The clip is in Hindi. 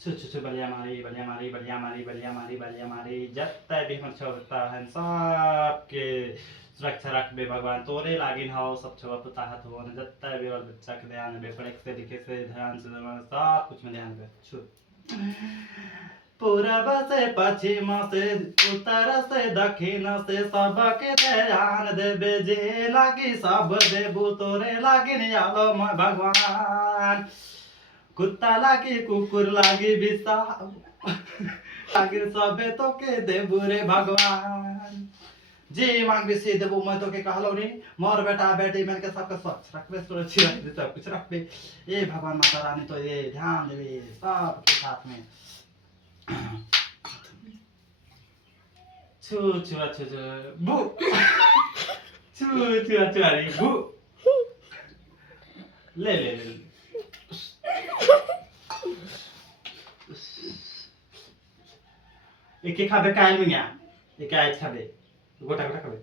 छु छु छु बलिया मारी बलिया मारी बलिया मारी बलिया मारी बलिया मारी जत्ता भी हम छोड़ता है सबके सुरक्षा रखबे भगवान तोरे लागिन हो सब छवा पुता हाथ हो न जत्ता भी और बच्चा के ध्यान दे पड़े से दिखे से ध्यान से सब कुछ में ध्यान दे छु पूरब से पश्चिम से उत्तर से दक्षिण से सबके ध्यान देबे जे लागी सब देबू तोरे लागिन आलो भगवान कुत्ता लागी कुकुर लागी बिसा लागी सबे तो के देबू रे भगवान जी मांग भी से देबू मैं तो के कहलो नी मोर बेटा बेटी मिल के सबके स्वच्छ रखबे सुरक्षित रखबे सब कुछ रखबे ए भगवान माता रानी तो ये ध्यान देबे सबके साथ में छू छू छू छू बू छू छू छू अरे बू ले एक एक खाबे कायल मिया एक आयत खाबे गोटा गोटा खाबे